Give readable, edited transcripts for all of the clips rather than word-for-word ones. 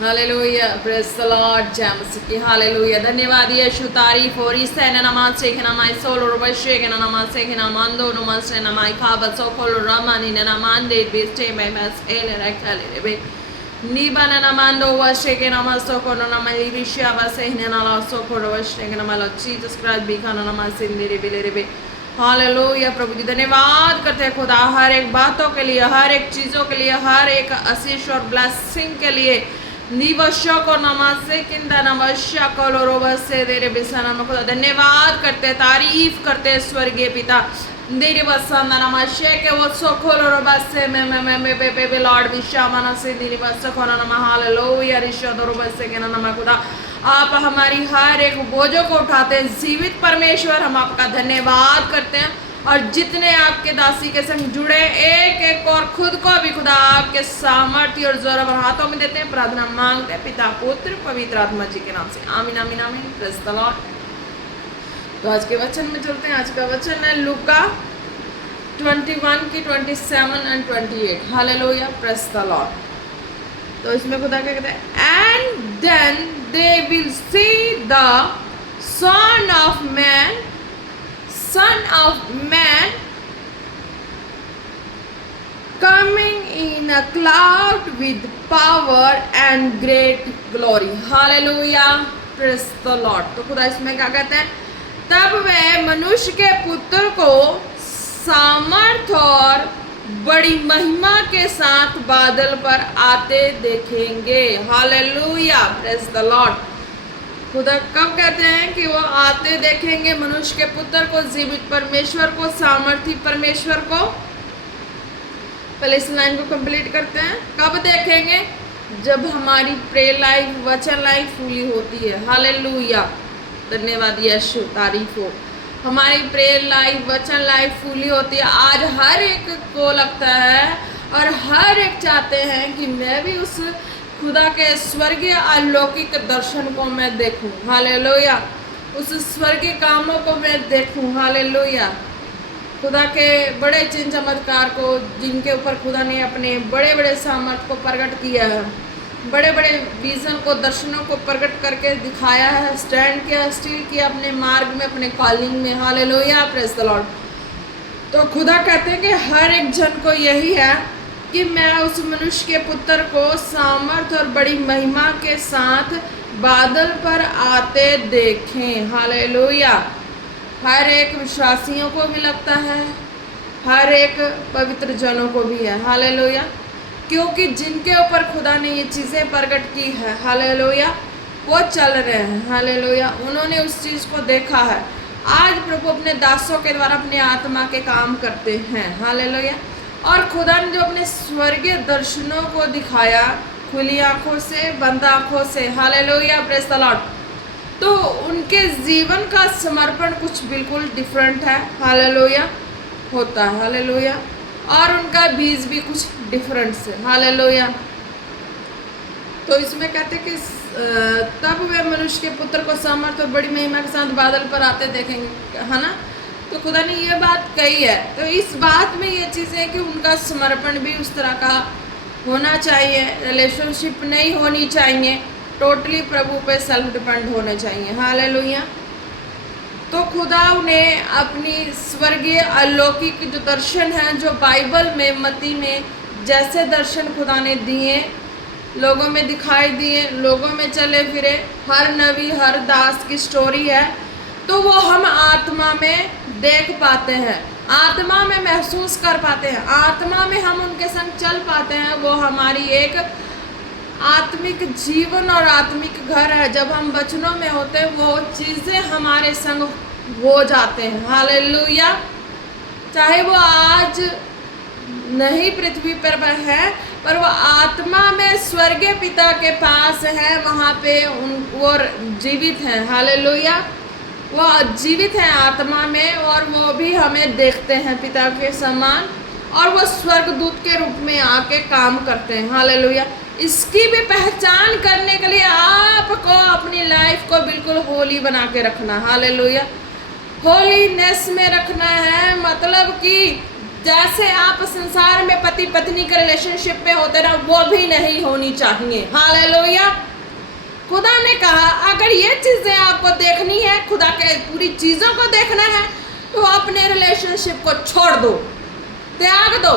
Hallelujah, praise the Lord, जय मसीह की। Hallelujah, धन्यवाद यीशु, तारीफ हो रही से नमाज से के नमाज सोलो रबशे के नमाज से के नमांदो नमाज से नमाई खाबत सोकोलो रामानी नमांदे बेस्टे में मस एले रखले रे नीबा नमांदो वशे के नमाज सोकोलो नमाई विषया वसे ने नला सोकोलो वशे के नमालो जीसस क्राइस्ट भी खाना नमाज से मेरे बिले रे। हालेलुया, प्रभु जी धन्यवाद करते हैं खुदा, हर एक बातों के लिए, हर एक चीज़ों के लिए, हर एक आशीष और ब्लेसिंग के लिए। निवश्य को नमस्ते किंदा नमस्या को लोरोबसे देरे बिसाना में खुदा धन्यवाद करते, तारीफ करते स्वर्गीय पिता देरे बसंदा नमस्ते के वो सोखो लोरोबसे में लॉर्ड विशामना से देरे बस को नम हालेलुया रिशा दोरोबसे के नम खुदा आप हमारी हर एक बोझों को उठाते हैं। जीवित परमेश्वर, हम आपका धन्यवाद करते हैं और जितने आपके दासी के संग जुड़े एक एक और खुद को भी खुदा आपके सामर्थ्य और जोर और हाथों में देते हैं। प्रार्थना मांगते हैं पिता पुत्र पवित्र आत्मा जी के नाम से, आमीन आमीन आमीन। Praise the Lord. तो आज के वचन में चलते हैं। आज का वचन है लूका 21 की 27 and 28। Hallelujah, praise the Lord. तो इसमें खुदा क्या कहते हैं, and then they will see the Son of Man coming in a cloud with power and great glory. Hallelujah, praise the Lord। तो खुदा इसमें क्या कहते हैं, तब वे मनुष्य के पुत्र को सामर्थ और बड़ी महिमा के साथ बादल पर आते देखेंगे। Hallelujah, praise the Lord. खुदा कब कहते हैं कि वो आते देखेंगे मनुष्य के पुत्र को, जीवित परमेश्वर को, सामर्थी परमेश्वर को। पहले इस लाइन को कंप्लीट करते हैं। कब देखेंगे, जब हमारी प्रेयर लाइफ, वचन लाइफ फुली होती है। हालेलुया, धन्यवाद यीशु, तारीफ हो। हमारी प्रेयर लाइफ, वचन लाइफ फुली होती है। आज हर एक को लगता है और हर एक चाहते हैं कि मैं भी उस खुदा के स्वर्गीय अलौकिक दर्शन को मैं देखूं। हालेलुया, उस स्वर्गीय कामों को मैं देखूं। हालेलुया, खुदा के बड़े चिन्ह चमत्कार को, जिनके ऊपर खुदा ने अपने बड़े बड़े सामर्थ को प्रकट किया है, बड़े बड़े विजन को, दर्शनों को प्रकट करके दिखाया है, स्टैंड किया, स्टील किया अपने मार्ग में, अपने कॉलिंग में। Hallelujah, praise the Lord. तो खुदा कहते हैं कि हर एक जन को यही है कि मैं उस मनुष्य के पुत्र को सामर्थ और बड़ी महिमा के साथ बादल पर आते देखें। हालेलुया, हर एक विश्वासियों को भी लगता है, हर एक पवित्र जनों को भी है। हालेलुया, क्योंकि जिनके ऊपर खुदा ने ये चीज़ें प्रकट की है, हालेलुया, वो चल रहे हैं। हालेलुया, उन्होंने उस चीज़ को देखा है। आज प्रभु अपने दासों के द्वारा अपने आत्मा के काम करते हैं। हालेलुया, और खुदा ने जो अपने स्वर्गीय दर्शनों को दिखाया, खुली आंखों से, बंद आंखों से। Hallelujah, praise the Lord. तो उनके जीवन का समर्पण कुछ बिल्कुल डिफरेंट है। हालेलुया, होता है। हालेलुया, और उनका बीज भी कुछ डिफरेंट से। हालेलुया, तो इसमें कहते कि तब वे मनुष्य के पुत्र को सामर्थ और बड़ी महिमा के साथ बादल पर आते देखेंगे, है ना। तो खुदा ने ये बात कही है, तो इस बात में ये चीज़ है कि उनका समर्पण भी उस तरह का होना चाहिए। रिलेशनशिप नहीं होनी चाहिए, टोटली प्रभु पे सेल्फ डिपेंड होने चाहिए। हालेलुया, तो खुदा ने अपनी स्वर्गीय अलौकिक जो दर्शन है, जो बाइबल में, मत्ती में जैसे दर्शन खुदा ने दिए, लोगों में दिखाई दिए, लोगों में चले फिरे, हर नबी, हर दास की स्टोरी है, तो वो हम आत्मा में देख पाते हैं, आत्मा में महसूस कर पाते हैं, आत्मा में हम उनके संग चल पाते हैं। वो हमारी एक आत्मिक जीवन और आत्मिक घर है। जब हम वचनों में होते हैं, वो चीज़ें हमारे संग हो जाते हैं। हालेलुया, चाहे वो आज नहीं पृथ्वी पर है, पर वो आत्मा में स्वर्गीय पिता के पास है, वहाँ पे वो जीवित हैं। हालेलुया, वो जीवित हैं आत्मा में, और वो भी हमें देखते हैं पिता के समान, और वो स्वर्गदूत के रूप में आके काम करते हैं। हालेलुया, इसकी भी पहचान करने के लिए आपको अपनी लाइफ को बिल्कुल होली बना के रखना। हालेलुया, होलीनेस में रखना है, मतलब कि जैसे आप संसार में पति पत्नी के रिलेशनशिप में होते ना, वो भी नहीं होनी चाहिए। हालेलुया। खुदा ने कहा अगर ये चीजें आपको देखनी है, खुदा के पूरी चीजों को देखना है, तो अपने रिलेशनशिप को छोड़ दो, त्याग दो।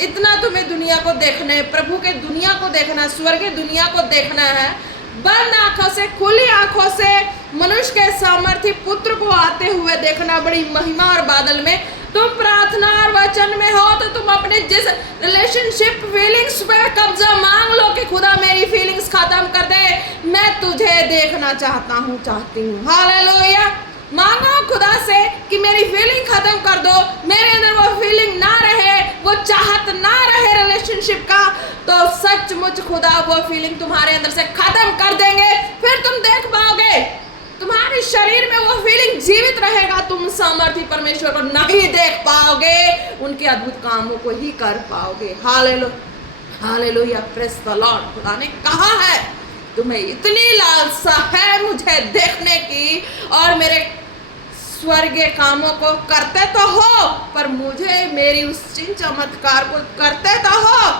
इतना तुम्हें दुनिया को देखना है, प्रभु के दुनिया को देखना है, स्वर्गीय दुनिया को देखना है। बंद आंखों से, खुली आंखों से मनुष्य के सामर्थ्य पुत्र को आते हुए देखना, बड़ी महिमा और बादल में। तुम प्रार्थना और वचन में हो तो तुम अपने जिस रिलेशनशिप फीलिंग्स पे कब्जा मांग लो कि खुदा मेरी फीलिंग्स खत्म कर दे, मैं तुझे देखना चाहता हूँ, चाहती हूँ। हालेलुया। मांगो खुदा से कि मेरी फीलिंग खत्म कर दो, मेरे अंदर वो फीलिंग ना रहे, वो चाहत ना रहे रिलेशनशिप का, तो सचमुच खुदा वो फीलिंग तुम्हारे अंदर से खत्म कर देंगे। फिर तुम देख पाओगे, तुम्हारे शरीर में वो फीलिंग जीवित रहेगा, तुम सामर्थ्य परमेश्वर को नहीं देख पाओगे, उनके अद्भुत कामों को ही कर पाओगे। Hallelujah, hallelujah, praise the Lord. खुदा ने कहा है तुम्हें इतनी लालसा है मुझे देखने की, और मेरे स्वर्गीय कामों को करते तो हो, पर मुझे मेरी उस चिन्ह चमत्कार को करते तो हो।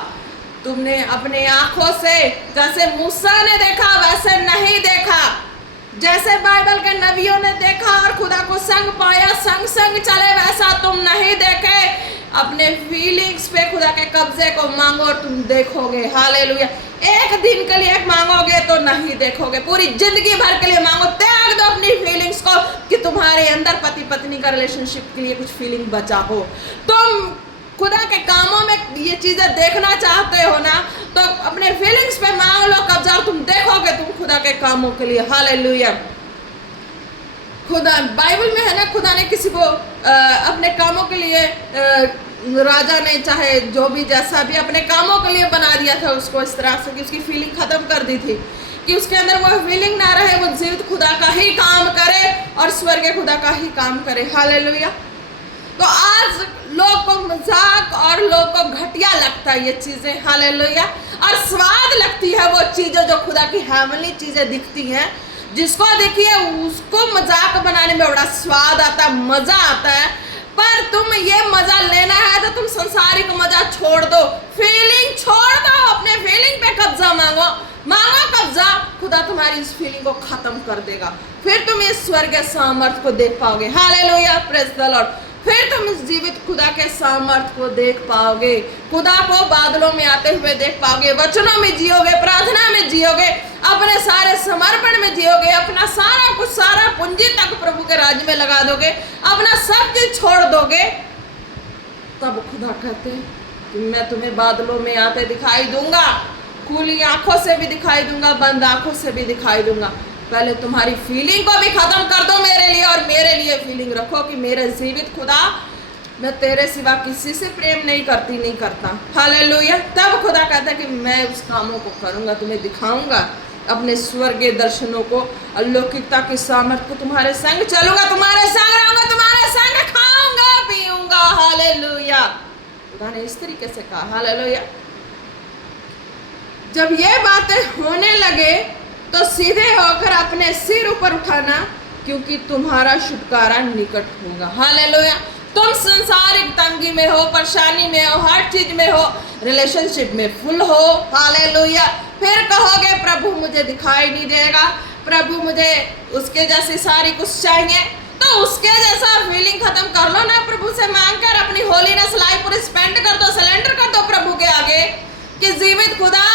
तुमने अपने आंखों से जैसे मूसा ने देखा वैसे नहीं देखा, जैसे बाइबल के नबियों ने देखा और खुदा को संग पाया, संग संग चले, वैसा तुम नहीं देखे। अपने फीलिंग्स पे खुदा के कब्जे को मांगो और तुम देखोगे। हालेलुया। एक दिन के लिए मांगोगे तो नहीं देखोगे, पूरी जिंदगी भर के लिए मांगो। त्याग दो अपनी फीलिंग्स को कि तुम्हारे अंदर पति पत्नी का रिलेशनशिप के लिए कुछ फीलिंग बचा हो। तुम खुदा के कामों में ये चीजें देखना चाहते हो ना, तो अपने फीलिंग्स पे मांग लो कब्जा, तुम देखोगे तुम खुदा के कामों के लिए। हालेलुया। खुदा बाइबल में है ना, खुदा ने किसी को अपने कामों के लिए, राजा ने चाहे जो भी जैसा भी अपने कामों के लिए बना दिया था उसको, इस तरह से कि उसकी फीलिंग खत्म कर दी थी कि उसके अंदर वो फीलिंग ना रहे, वो जीवित खुदा का ही काम करे और स्वर्गीय खुदा का ही काम करे। हालेलुया। तो आज लोग को मजाक और लोग को घटिया लगता है ये चीजें। हालेलुया। और स्वाद लगती है वो चीजें जो खुदा की हेवनली चीजें दिखती हैं, जिसको देखिए उसको मजाक बनाने में बड़ा स्वाद आता है, मजा आता है। पर तुम ये मजा लेना है तो तुम संसारिक मजा छोड़ दो, फीलिंग छोड़ दो, अपने फीलिंग पे कब्जा मांगो, मांगो कब्जा, खुदा तुम्हारी इस फीलिंग को खत्म कर देगा। फिर तुम इस स्वर्गीय सामर्थ को देख पाओगे। Hallelujah, praise the Lord. फिर तुम इस जीवित खुदा के सामर्थ को देख पाओगे, खुदा को बादलों में आते हुए देख पाओगे, वचनों में जियोगे, प्रार्थना में जियोगे, अपने सारे समर्पण में जियोगे, अपना सारा कुछ, सारा पूंजी तक प्रभु के राज्य में लगा दोगे, अपना सब चीज छोड़ दोगे। तब खुदा कहते हैं कि मैं तुम्हें बादलों में आते दिखाई दूंगा, खुली आंखों से भी दिखाई दूंगा, बंद आंखों से भी दिखाई दूंगा। पहले तुम्हारी फीलिंग को भी खत्म कर दो मेरे लिए, और मेरे लिए फीलिंग रखो कि मेरे जीवित खुदा, मैं तेरे सिवा किसी से प्रेम नहीं करती, नहीं करता। हालेलुया। तब खुदा कहता है कि मैं उस कामों को करूंगा, तुम्हें दिखाऊंगा अपने स्वर्गीय दर्शनों को, अलौकिकता की सामर्थ को, तुम्हारे संग चलूंगा, तुम्हारे संग रहूंगा, तुम्हारे संग खाऊंगा पीऊंगा। हालेलुया। खुदा ने इस तरीके से कहा। हालेलुया। जब ये बातें होने लगे तो सीधे होकर अपने सिर ऊपर उठाना, क्योंकि तुम्हारा छुटकारा निकट होगा। हालेलुया। तुम संसारिक तंगी में हो, परेशानी में हो, हर चीज में हो, रिलेशनशिप में फुल हो। हालेलुया। फिर कहोगे प्रभु मुझे दिखाई नहीं देगा, प्रभु मुझे उसके जैसी सारी कुछ चाहिए, तो उसके जैसा फीलिंग खत्म कर लो ना, प्रभु से मांग कर अपनी होलीनेस लाइफ पूरी स्पेंड कर दो, सरेंडर कर दो प्रभु के आगे कि जीवित खुदा,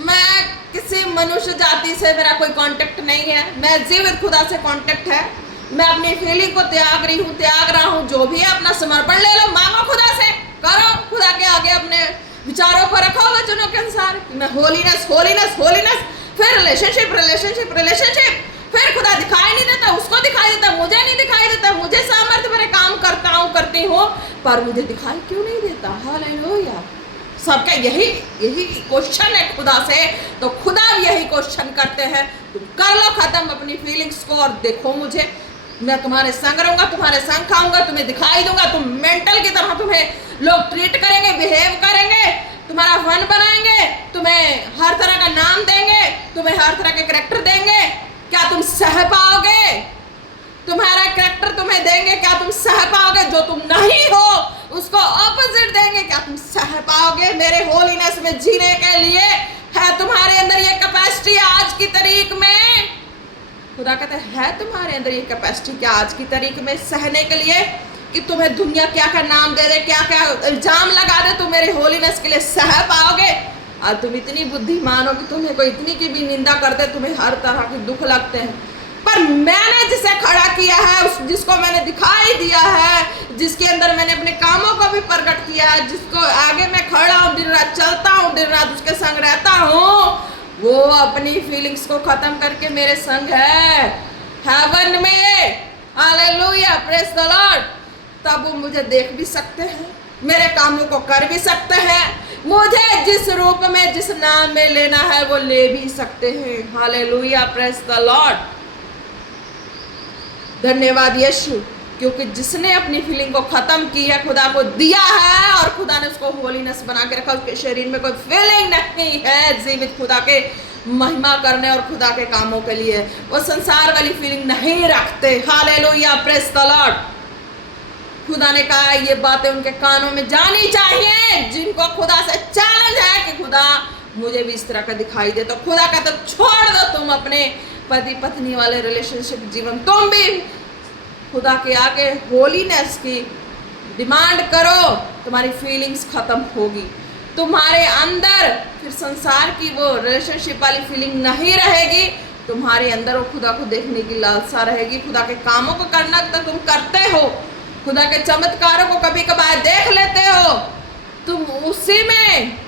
मैं किसी मनुष्य जाति से मेरा कोई कांटेक्ट नहीं है, मैं जीवित खुदा से कांटेक्ट है, मैं अपनी फीलिंग को त्याग रहा हूँ, जो भी है अपना समर्पण ले लो, मांगो खुदा से, करो खुदा के आगे अपने विचारों को रखो वचनों के अनुसार, मैं होलीनेस होलीनेस होलीनेस, फिर रिलेशनशिप रिलेशनशिप रिलेशनशिप, फिर खुदा दिखाई नहीं देता, उसको दिखाई देता, मुझे नहीं दिखाई देता, मुझे सामर्थ्य मेरे काम करता हूँ, करती हूँ, पर मुझे दिखाई क्यों नहीं देता। हालेलुया। सबका यही क्वेश्चन है खुदा से, तो खुदा भी यही क्वेश्चन करते हैं, तुम कर लो खत्म अपनी फीलिंग्स को और देखो मुझे, मैं तुम्हारे संग रहूंगा, तुम्हारे संग खाऊंगा, तुम्हें दिखाई दूंगा, तुम मेंटल की तरह तुम्हें लोग ट्रीट करेंगे, बिहेव करेंगे, तुम्हारा फन बनाएंगे, तुम्हें हर तरह का नाम देंगे, तुम्हें हर तरह के कैरेक्टर देंगे, क्या तुम सह पाओगे? तुम्हारा कैरेक्टर तुम्हें देंगे, क्या तुम सह पाओगे? जो तुम नहीं हो उसको ऑपोजिट देंगे। क्या तुम सह पाओगे? मेरे होलीनेस में जीने के लिए है तुम्हारे अंदर ये कैपेसिटी आज की तारीख में? खुदा कहता है तुम्हारे अंदर ये कैपेसिटी क्या आज की तारीख में सहने के लिए? कि तुम्हें दुनिया क्या क्या नाम दे दे, क्या क्या इल्जाम लगा दे, तुम मेरे होलीनेस के लिए सह पाओगे? और तुम इतनी बुद्धिमान हो कि तुम्हें कोई इतनी की भी निंदा करते, तुम्हें हर तरह के दुख लगते हैं, पर मैंने जिसे खड़ा किया है, उस जिसको मैंने दिखाई दिया है, जिसके अंदर मैंने अपने कामों को भी प्रकट किया है, जिसको आगे मैं खड़ा हूँ, दिन रात चलता हूँ, दिन रात उसके संग रहता हूँ, वो अपनी फीलिंग्स को खत्म करके मेरे संग है हेवन में। Hallelujah, praise the Lord. तब वो मुझे देख भी सकते हैं, मेरे कामों को कर भी सकते हैं, मुझे जिस रूप में जिस नाम में लेना है वो ले भी सकते हैं। Hallelujah, praise the Lord. धन्यवाद यीशु, क्योंकि जिसने अपनी फीलिंग को खत्म किया, खुदा को दिया है और खुदा ने उसको होलीनेस बना के रखा। उसके शरीर में कोई फीलिंग नहीं है जीवित खुदा के महिमा करने और खुदा के कामों के लिए। वो संसार वाली फीलिंग नहीं रखते। Hallelujah, praise the Lord. खुदा ने कहा ये बातें उनके कानों में जानी चाहिए जिनको खुदा से चैलेंज है कि खुदा मुझे भी इस तरह का दिखाई दे। तो खुदा कहता छोड़ दो तुम अपने पति पत्नी वाले रिलेशनशिप जीवन, तुम भी खुदा के आगे होलीनेस की डिमांड करो, तुम्हारी फीलिंग्स खत्म होगी, तुम्हारे अंदर फिर संसार की वो रिलेशनशिप वाली फीलिंग नहीं रहेगी, तुम्हारे अंदर वो खुदा को देखने की लालसा रहेगी। खुदा के कामों को करना तो तुम करते हो, खुदा के चमत्कारों को कभी कभार देख लेते हो, तुम उसी में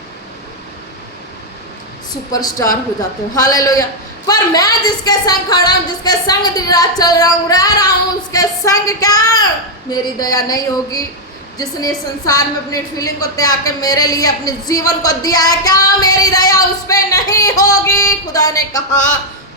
सुपरस्टार हो जाते हो। हालेलुया। पर मैं जिसके संग खड़ा हूं, जिसके संग दिन रात चल रहा हूं, रह रहा हूं, उसके संग क्या मेरी दया नहीं होगी? जिसने संसार में अपनी फीलिंग को त्याग के मेरे लिए अपने जीवन को दिया है, क्या मेरी दया उस पे नहीं होगी? खुदा ने कहा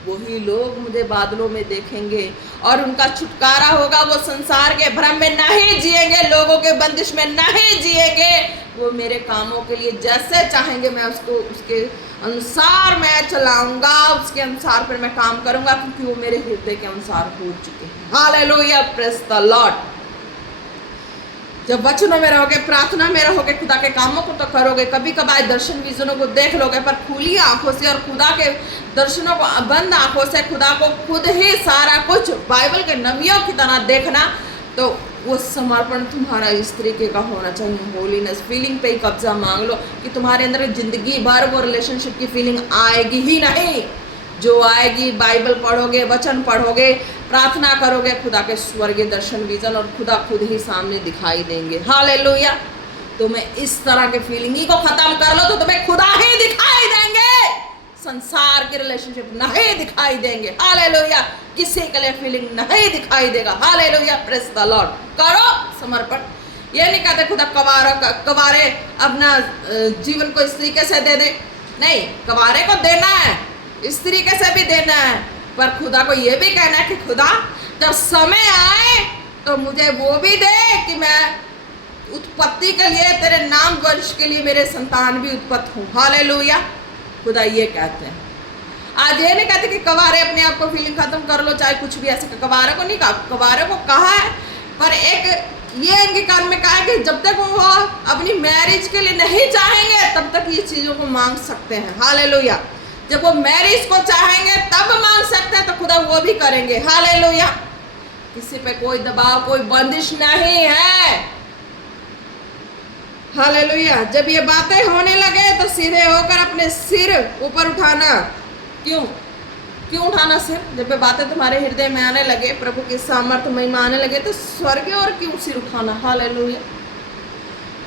वही लोग मुझे बादलों में देखेंगे और उनका छुटकारा होगा। वो संसार के भ्रम में नहीं जिएंगे, लोगों के बंदिश में नहीं जिएंगे। वो मेरे कामों के लिए जैसे चाहेंगे मैं उसको उसके अनुसार मैं चलाऊंगा, उसके अनुसार फिर मैं काम करूंगा, क्योंकि वो मेरे हृदय के अनुसार हो चुके हैं। Hallelujah, praise the Lord. जब वचनों में रहोगे, प्रार्थना में रहोगे, खुदा के कामों को तो करोगे, कभी कभार दर्शन विजनों को देख लोगे, पर खुली आंखों से और खुदा के दर्शनों को बंद आंखों से खुदा को खुद ही सारा कुछ बाइबल के नवियों की तरह देखना, तो वो समर्पण तुम्हारा इस तरीके का होना चाहिए। होलीनेस फीलिंग पे ही कब्जा मांग लो कि तुम्हारे अंदर जिंदगी भर वो रिलेशनशिप की फीलिंग आएगी ही नहीं। जो आएगी, बाइबल पढ़ोगे, वचन पढ़ोगे, प्रार्थना करोगे, खुदा के स्वर्गीय दर्शन विजन और खुदा खुद ही सामने दिखाई देंगे। हालेलुया। तुम्हें इस तरह के फीलिंग ही को खत्म कर लो तो तुम्हें खुदा ही दिखाई देंगे, संसार के रिलेशनशिप नहीं दिखाई देंगे। हालेलुया। किसी के लिए फीलिंग नहीं दिखाई देगा। Hallelujah, praise the Lord. करो समर्पण। ये नहीं कहते खुदा कवारे अपना जीवन को इस तरीके से दे दे, नहीं, कवारे को देना है, इस तरीके से भी देना है, पर खुदा को ये भी कहना है कि खुदा जब समय आए तो मुझे वो भी दे कि मैं उत्पत्ति के लिए, तेरे नाम वंश के लिए मेरे संतान भी उत्पत्त हूँ। हालेलुया। खुदा ये कहते हैं। आज ये नहीं कहते कि कवारे अपने आप को फीलिंग खत्म कर लो, चाहे कुछ भी ऐसे, कवारे को नहीं कहा, कवारे को कहा है, पर एक ये अंगीकार में कहा है कि जब तक वो अपनी मैरिज के लिए नहीं चाहेंगे तब तक ये चीज़ों को मांग सकते हैं। हालेलुया। जब वो मैरिज को चाहेंगे तब मांग सकते हैं, तो खुदा वो भी करेंगे। हालेलुया। किसी पे कोई दबाव, कोई बंदिश नहीं है। हालेलुया। जब ये बातें होने लगे तो सीधे होकर अपने सिर ऊपर उठाना। क्यों उठाना सिर? जब ये बातें तुम्हारे हृदय में आने लगे, प्रभु की सामर्थ्य महिमा आने लगे, तो स्वर्ग और क्यों सिर उठाना? हालेलुया।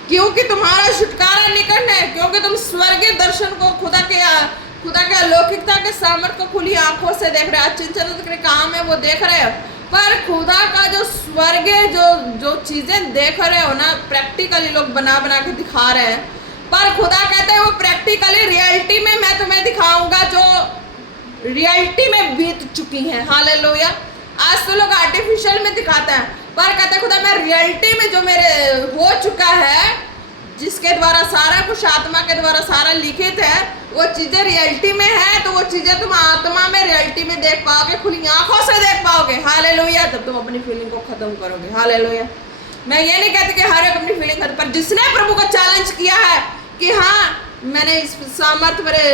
क्योंकि तुम्हारा छुटकारा निकट है, क्योंकि तुम स्वर्गीय दर्शन को, खुदा के अलौकिकता के सामर्थ्य को खुली आंखों से देख रहे हो। चिंतन के काम है वो देख रहे हो, पर खुदा का जो स्वर्गीय जो चीजें देख रहे हो ना, प्रैक्टिकली लोग बना बना के दिखा रहे हैं, पर खुदा कहते हैं वो प्रैक्टिकली रियलिटी में मैं तुम्हें दिखाऊंगा जो रियलिटी में बीत चुकी हैं। हालेलुया। आज तो लोग आर्टिफिशियल में दिखाते हैं, पर कहते हैं खुदा मैं रियलिटी में जो मेरे हो चुका है, जिसके द्वारा सारा कुछ आत्मा के द्वारा सारा लिखित है, वो चीजें रियलिटी में है, तो वो चीजें तुम आत्मा में रियलिटी में देख पाओगे, खुली आंखों से देख पाओगे। हालेलुया। जब तुम अपनी फीलिंग को खत्म करोगे। हालेलुया। मैं ये नहीं कहती कि हर एक अपनी फीलिंग करता, पर जिसने प्रभु को चैलेंज किया है कि हाँ मैंने इस सामर्थ भरे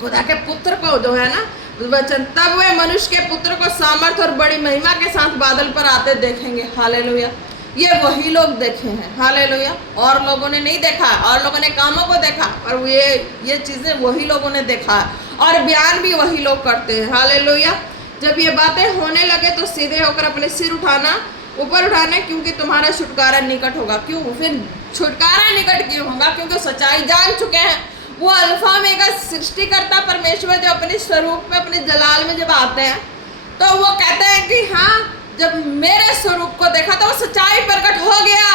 खुदा के पुत्र को जो है ना वचन, तब वे मनुष्य के पुत्र को सामर्थ और बड़ी महिमा के साथ बादल पर आते देखेंगे। हालेलुया। ये वही लोग देखे हैं। हालेलुया। और लोगों ने नहीं देखा, और लोगों ने कामों को देखा, और ये चीजें वही लोगों ने देखा और बयान भी वही लोग करते हैं। हालेलुया। जब ये बातें होने लगे तो सीधे होकर अपने सिर ऊपर उठाने, क्योंकि तुम्हारा छुटकारा निकट होगा। क्यों? फिर छुटकारा निकट क्यों होगा? क्योंकि सच्चाई जान चुके हैं। वो अल्फा में का सृष्टिकर्ता परमेश्वर जो अपने स्वरूप में अपने जलाल में जब आते हैं तो वो कहते हैं कि हाँ जब मेरे स्वरूप को देखा तो वो सच्चाई प्रकट हो गया।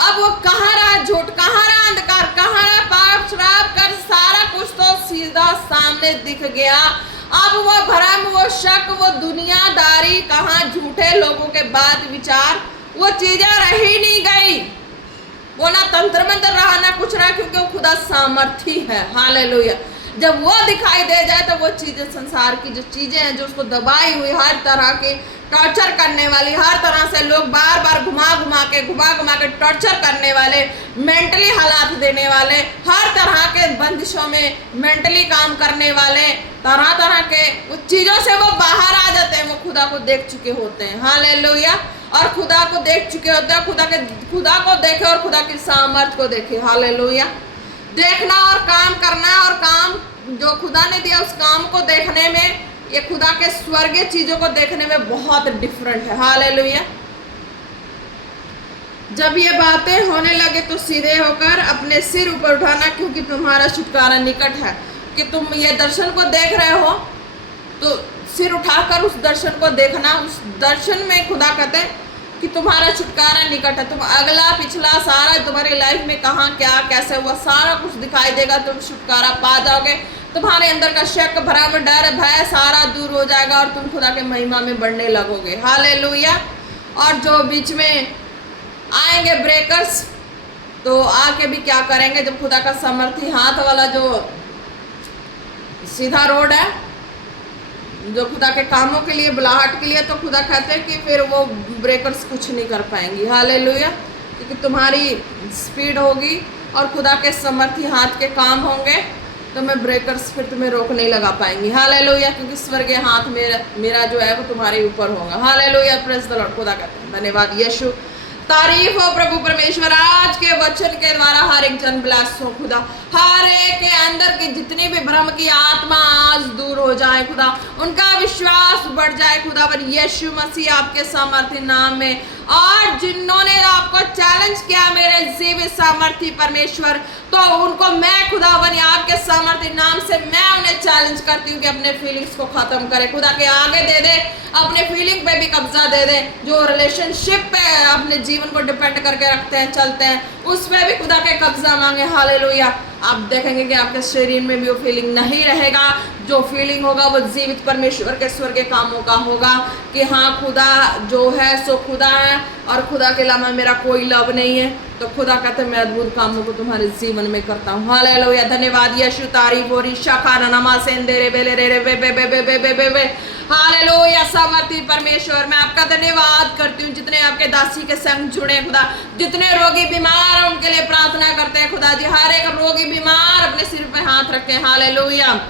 अब वो कहाँ रहा झूठ, कहाँ रहा अंधकार, कहाँ रहा पाप श्राप कर, सारा कुछ तो सीधा सामने दिख गया। अब वो भ्रम, वो शक, वो दुनियादारी, कहाँ झूठे लोगों के बात विचार, वो चीजें रही नहीं गई। वो ना तंत्र मंत्र रहा ना कुछ रहा, क्योंकि वो खुदा सामर्थी है। हालेलुया। जब वो दिखाई दे जाए तो वो चीजें, संसार की जो चीजें हैं जो उसको दबाई हुई, हर तरह की टॉर्चर करने वाली, हर तरह से लोग बार बार घुमा घुमा के टॉर्चर करने वाले, मेंटली हालात देने वाले, हर तरह के बंदिशों में मेंटली काम करने वाले, तरह तरह के उस चीजों से वो बाहर आ जाते हैं। वो खुदा को देख चुके होते हैं। हालेलुया। और खुदा को देख चुके होते हैं। खुदा को देखे और खुदा की सामर्थ को देखे। हालेलुया। देखना और काम करना, और काम जो खुदा ने दिया उस काम को देखने में, ये खुदा के स्वर्गीय चीजों को देखने में बहुत डिफरेंट है। हालेलुया। जब ये बातें होने लगे तो सीधे होकर अपने सिर ऊपर उठाना, क्योंकि तुम्हारा छुटकारा निकट है। कि तुम ये दर्शन को देख रहे हो तो सिर उठाकर उस दर्शन को देखना। उस दर्शन में खुदा कहते हैं कि तुम्हारा छुटकारा निकट है। तुम अगला पिछला सारा तुम्हारी लाइफ में कहाँ क्या कैसे हुआ सारा कुछ दिखाई देगा। तुम छुटकारा पा जाओगे। तुम्हारे अंदर का शक, भ्रम, डर, भय सारा दूर हो जाएगा और तुम खुदा के महिमा में बढ़ने लगोगे। हालेलुया। और जो बीच में आएंगे ब्रेकर्स, तो आके भी क्या करेंगे? जब खुदा का सामर्थी हाथ वाला जो सीधा रोड है, जो खुदा के कामों के लिए, बुलाहट के लिए, तो खुदा कहते हैं कि फिर वो ब्रेकर्स कुछ नहीं कर पाएंगी। हालेलुया। क्योंकि तुम्हारी स्पीड होगी और खुदा के समर्थी हाथ के काम होंगे, तो मैं ब्रेकर्स फिर तुम्हें रोक नहीं लगा पाएंगी। हालेलुया। क्योंकि स्वर्गीय हाथ मेरा जो है वो तुम्हारे ऊपर होगा। हालेलुया। Praise the Lord. खुदा कहते हैं धन्यवाद यीशु, तारीफ हो प्रभु परमेश्वर। आज के वचन के द्वारा हर एक जन ब्लेस हो खुदा। हर एक के अंदर की जितनी भी भ्रम की आत्मा आज दूर हो जाए खुदा, उनका विश्वास बढ़ जाए खुदा पर यीशु मसीह आपके सामर्थी नाम में। और जिन्होंने आपको चैलेंज किया मेरे जीवित सामर्थी परमेश्वर, तो उनको मैं खुदा बनी आपके सामर्थी नाम से मैं उन्हें चैलेंज करती हूँ कि अपने फीलिंग्स को खत्म करे। खुदा के आगे दे दे, अपने फीलिंग पे भी कब्जा दे दे। जो रिलेशनशिप पे अपने जीवन को डिपेंड करके रखते हैं, चलते हैं, उस पर भी खुदा के कब्जा मांगे। हालेलुया। आप देखेंगे कि आपके शरीर में भी वो फीलिंग नहीं रहेगा। जो फीलिंग होगा वो जीवित परमेश्वर के स्वर्ग के कामों का होगा कि हाँ खुदा जो है सो खुदा है और खुदा के अलावा मेरा कोई लव नहीं है। तो खुदा कहते हैं मैं अद्भुत कामों को तुम्हारे जीवन में करता हूँ। हालेलुया। धन्यवाद यीशु, तारीफ हो रिशा खाना नमा सेंदे रे बेले रे रे बे बे बे बे बे बे बे बे। हालेलुया। सामर्थी परमेश्वर, मैं आपका धन्यवाद करती हूँ जितने आपके दासी के संग जुड़े खुदा, जितने रोगी बीमार हैं उनके लिए प्रार्थना करते हैं खुदा जी। हर एक रोगी बीमार अपने सिर पे हाथ रखे। हालेलुया।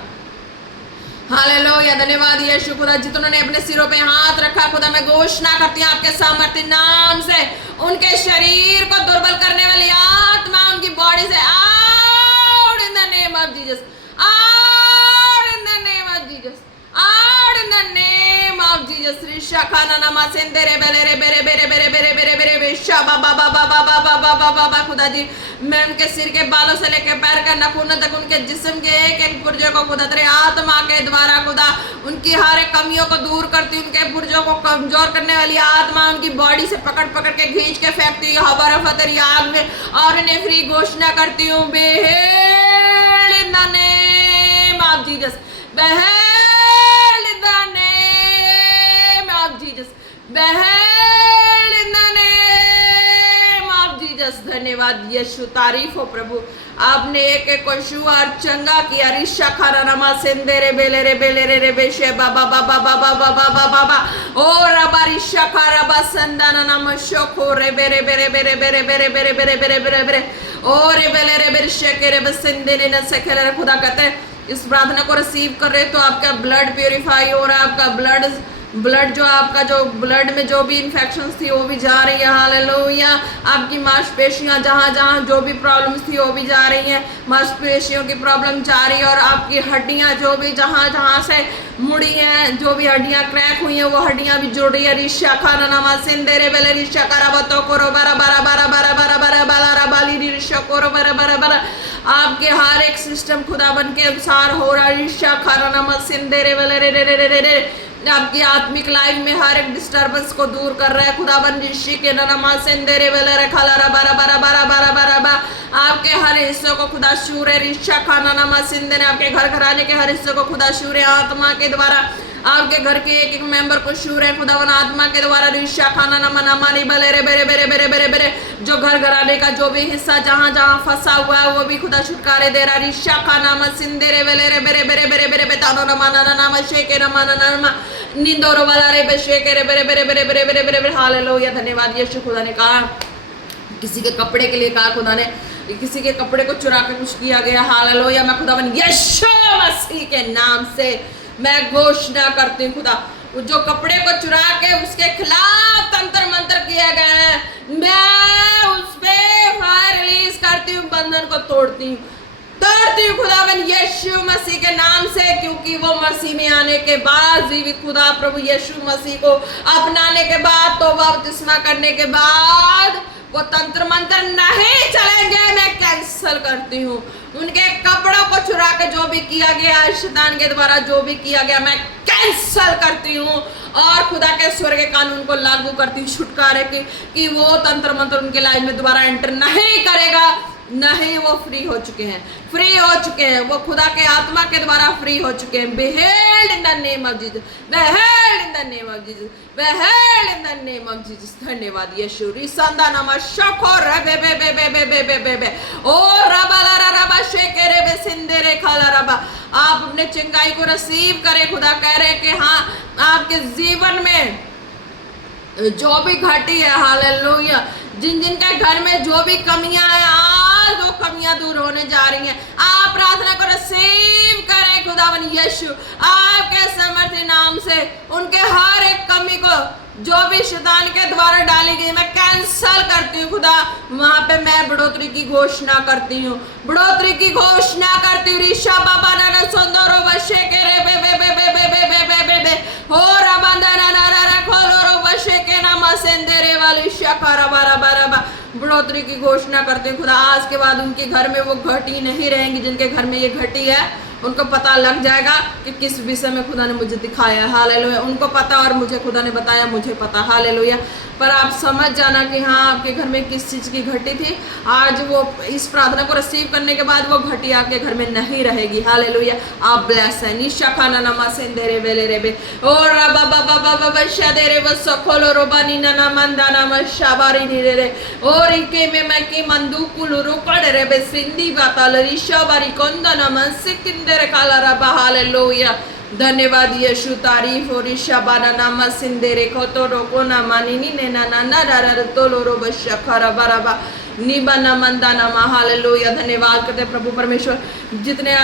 हालेलुया। धन्यवाद यीशु खुदा, जितने अपने सिरों पे हाथ रखा खुदा, मैं घोषणा करती हूँ आपके सामर्थ्य नाम से उनके शरीर को दुर्बल करने वाली आत्मा उनकी बॉडी से out in the name of Jesus, out in the name of Jesus, out in the name of Jesus. ऋषा खाना नमा सेंदे रे बेले रे बेरे बेरे बेरे बेरे बेरे बेरे बेशा बाबा बाबा बाबा बाबा बाबा बाबा खुदा जी, मैं उनके सिर के बालों से लेकर पैर का नाखून तक उनके जिस्म के एक एक पुर्जों को खुदा तेरे आत्मा के द्वारा खुदा उनकी हर एक कमियों को दूर करती हूँ। उनके पुर्जों को कमजोर करने वाली आत्मा उनकी बॉडी से पकड़ पकड़ के खींच के फेंकती हूँ हवा रफा तेरी आग में, और उन्हें फ्री घोषणा करती हूँ be healed in the name of Jesus, be healed in the name of Jesus, be healed in the name of Jesus. धन्यवाद यीशु, तारीफ हो प्रभु। आपने एक एक को छुआ और चंगा किया। रिशा खाना नमा सेंदेरे बेले रे बेशे बाबा बाबा बाबा बाबा बाबा बा ओ रबा रिशा खारा बा संदाना नम शोको रे बेरे बेरे बेरे बेरे बेरे बेरे बेरे बेरे बेरे बेरे ओ रे बेले रे बेरे शेके रे बसंदेने न सकेले। खुदा कहते हैं इस प्रार्थना को रिसीव कर रहे तो आपका ब्लड प्यूरिफाई हो रहा है, आपका ब्लड जो आपका जो ब्लड में जो भी इन्फेक्शंस थी वो भी जा रही है। हालेलुया। आपकी मांसपेशियां जहाँ जहाँ जो भी प्रॉब्लम्स थी वो भी जा रही हैं, मांसपेशियों की प्रॉब्लम जा रही है। और आपकी हड्डियां जो भी जहाँ जहाँ से मुड़ी हैं, जो भी हड्डियां क्रैक हुई हैं वो हड्डियां भी जुड़ रही है। रिशा खाना नमा सिंदेरे बेले रिशा करा बतो कोरो बरा बरा बरा बरा बरा बरा बरा बाली रिशा कोरो बरा बरा बरा। आपके हर एक सिस्टम खुदाबंद के अनुसार हो रहा है। रिशा खाना नमा सिंदेरे बेले रे रे रे रे रे। आपकी आत्मिक लाइफ में हर एक डिस्टर्बेंस को दूर कर रहा है खुदाबंद ऋषि के नमा सेंदेरे वेले रे खाला रा बारा बारा बारा बारा बारा बा। आपके हर हिस्सों को खुदा शूरे रिशा खाना नमा सिंदे, आपके घर घराने के हर हिस्सों को खुदा शूरे आत्मा के द्वारा, आपके घर के एक एक मेंबर को शूर है खुदावन आत्मा के द्वारा। रिशा खाना नमा नमानी बले रे बेरे बेरे बेरे बेरे बेरे। जो घर घराने का जो भी हिस्सा जहाँ जहाँ फंसा हुआ है वो भी खुदा छुटकारे दे रहा। रिशा खाना मसिंदे रे वेले रे बेरे बेरे बेरे बेरे बेतानो नमा ना नाम शेके नमा ना नमा निंदोरो वाला रे बेशेके रे बेरे बेरे बेरे बेरे बेरे बेरे बेरे। हालेलुया। धन्यवाद यीशु। खुदा ने कहा किसी के कपड़े के लिए कहा खुदा ने, किसी के कपड़े को चुरा के कुछ किया गया। हालेलुया। मैं खुदावन यीशु मसीह के नाम से मैं घोषणा करती हूँ खुदा, जो कपड़े को चुरा के उसके खिलाफ तंत्र मंत्र किया गया है, मैं उस पे फायर रिलीज करती हूँ, बंधन को तोड़ती हूँ खुदावन यीशु मसीह के नाम से। क्योंकि वो मसीह में आने के बाद जीवित खुदा प्रभु यीशु मसीह को अपनाने के बाद, तौबा बपतिस्मा करने के बाद वो तंत्र मंत्र नहीं चलेंगे। मैं कैंसल करती हूँ उनके कपड़ों को चुरा के जो भी किया गया शैतान के द्वारा, जो भी किया गया मैं कैंसल करती हूँ और खुदा के स्वर्ग के कानून को लागू करती हूँ छुटकारे की, कि वो तंत्र मंत्र उनके लाइफ में दोबारा एंटर नहीं करेगा। नहीं, वो फ्री हो चुके हैं, फ्री हो चुके हैं, वो खुदा के आत्मा के द्वारा फ्री हो चुके हैं। Behold in the name of Jesus, behold in the name of Jesus, behold in the name of Jesus। धन्यवाद यीशु। रिसंदा नमा शको रबे बे बे बे बे बे बे बे बे ओ रबा ला रबा शेके रे बे सिंदे खाला रबा। आप अपने चंगाई को रिसीव करें। खुदा कह रहे हैं कि हाँ, आपके जीवन में जो भी घटी है, हालेलुया, जिन जिन के घर में जो भी कमियां हैं, आज वो कमियां दूर होने जा रही हैं। आप प्रार्थना को रिसीव करें खुदावन यीशु। आपके समर्थी नाम से उनके हर एक कमी को जो भी शैतान के द्वारा डाली गई मैं कैंसल करती हूँ खुदा। वहां पे मैं बढ़ोतरी की घोषणा करती हूँ, बढ़ोतरी की घोषणा करती हूँ। ऋषा बाबा ना सुंदरो बशे के रे बे बे बे बे बे बे बे बे बे बे हो रबंदा ना ना ना खोलो रो बशे के ना मसेंदरे वाली शकारा बारा बारा बा। बढ़ोतरी की घोषणा करते हैं खुदा। आज के बाद उनके घर में वो घटी नहीं रहेंगी। जिनके घर में ये घटी है उनको पता लग जाएगा कि किस विषय में खुदा ने मुझे दिखाया। हालेलुया। उनको पता और मुझे खुदा ने बताया, मुझे पता। हालेलुया। पर आप समझ जाना कि हाँ, आपके घर में किस चीज़ की घटी थी। आज वो इस प्रार्थना को रिसीव करने के बाद वो घटी आपके घर में नहीं रहेगी। हालेलुया। आप ब्लेस है। निशा खाना नमा सेंदेरे वेले रे बे और रबा बाबा बाबा बशा दे रे वो सखोलो रोबानी ना मंदा ना शाबारी नी रे और इनके में मैं की मंदूकुल रोकड़ रे बे सिंधी बाताल रिशा बारी कोंदा ना मन सिकिंदरे काला रबा। हालेलुया। धन्यवाद यीशु। तारीफ और ईशाबाना नामा सिंदेरे खोतो रोको ना मानिनी ने ना ना ना रा तोलो रो बशखरा बराबा निबना मंदा नामा। हालेलुया। धन्यवाद करते हैं प्रभु परमेश्वर। जितने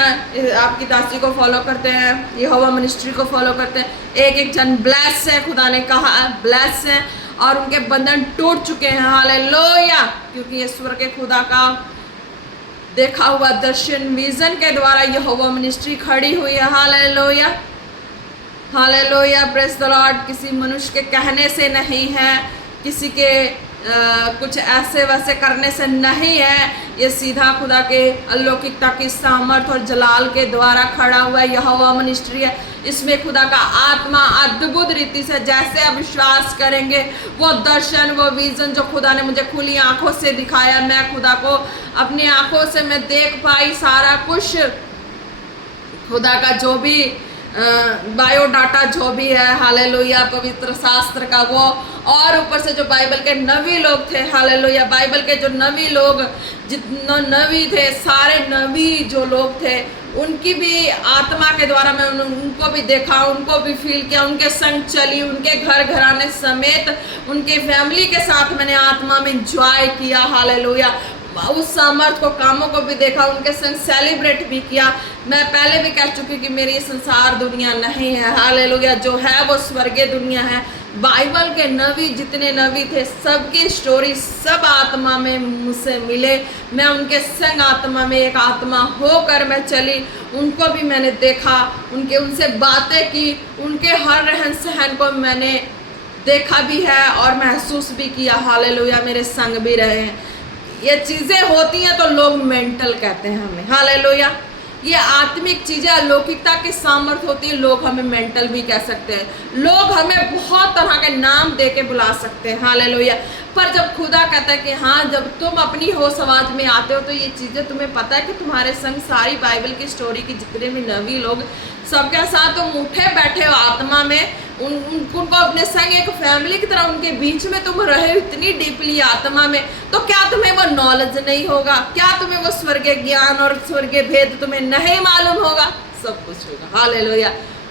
आपकी दासी को फॉलो करते हैं, यहोवा मिनिस्ट्री को फॉलो करते हैं, एक एक जन ब्लेस है। खुदा ने कहा ब्लेस है और उनके बंधन टूट चुके हैं। हालेलुया। क्योंकि ईश्वर के खुदा का देखा हुआ दर्शन विजन के द्वारा यहोवा मिनिस्ट्री खड़ी हुई है। Hallelujah. Hallelujah. Praise the Lord. किसी मनुष्य के कहने से नहीं है, किसी के कुछ ऐसे वैसे करने से नहीं है। ये सीधा खुदा के अलौकिकता की सामर्थ और जलाल के द्वारा खड़ा हुआ यहोवा मिनिस्ट्री है। इसमें खुदा का आत्मा अद्भुत रीति से जैसे आप विश्वास करेंगे, वो दर्शन, वो विजन जो खुदा ने मुझे खुली आंखों से दिखाया, मैं खुदा को अपनी आंखों से मैं देख पाई। सारा कुछ खुदा का जो भी बायोडाटा जो भी है, हालेलुया, पवित्र शास्त्र का वो, और ऊपर से जो बाइबल के नबी लोग थे, हालेलुया, बाइबल के जो नबी लोग, जितना नबी थे, सारे नबी जो लोग थे, उनकी भी आत्मा के द्वारा मैं उनको भी देखा, उनको भी फील किया, उनके संग चली, उनके घर घराने समेत उनके फैमिली के साथ मैंने आत्मा में इंजॉय किया, हालेलुया, उस सामर्थ को, कामों को भी देखा, उनके संग सेलिब्रेट भी किया। मैं पहले भी कह चुकी कि मेरी संसार दुनिया नहीं है, हालेलुया, जो है वो स्वर्गीय दुनिया है। बाइबल के नबी जितने नबी थे, सबकी स्टोरी, सब आत्मा में मुझसे मिले, मैं उनके संग आत्मा में एक आत्मा होकर मैं चली, उनको भी मैंने देखा, उनसे बातें की, उनके हर रहन सहन को मैंने देखा भी है और महसूस भी किया, हालेलुया, मेरे संग भी रहे हैं। ये चीज़ें होती हैं तो लोग मेंटल कहते हैं हमें, हालेलुया, ये आत्मिक चीज़ें, अलौकिकता की सामर्थ्य होती है, लोग हमें मेंटल भी कह सकते हैं, लोग हमें बहुत तरह के नाम दे के बुला सकते हैं, हालेलुया, पर जब खुदा कहता है कि हाँ, जब तुम अपनी होश आवाज में आते हो तो ये चीज़ें तुम्हें पता है कि तुम्हारे संग सारी बाइबल की स्टोरी की जितने भी नबी लोग, सबके साथ तुम उठे बैठे हो आत्मा में, उनको अपने संग एक फैमिली की तरह उनके बीच में तुम रहे हो इतनी डीपली आत्मा में, तो क्या तुम्हें वो नॉलेज नहीं होगा? क्या तुम्हें वो स्वर्गीय ज्ञान और स्वर्गीय भेद तुम्हें नहीं मालूम होगा? सब कुछ होगा, हालेलुया,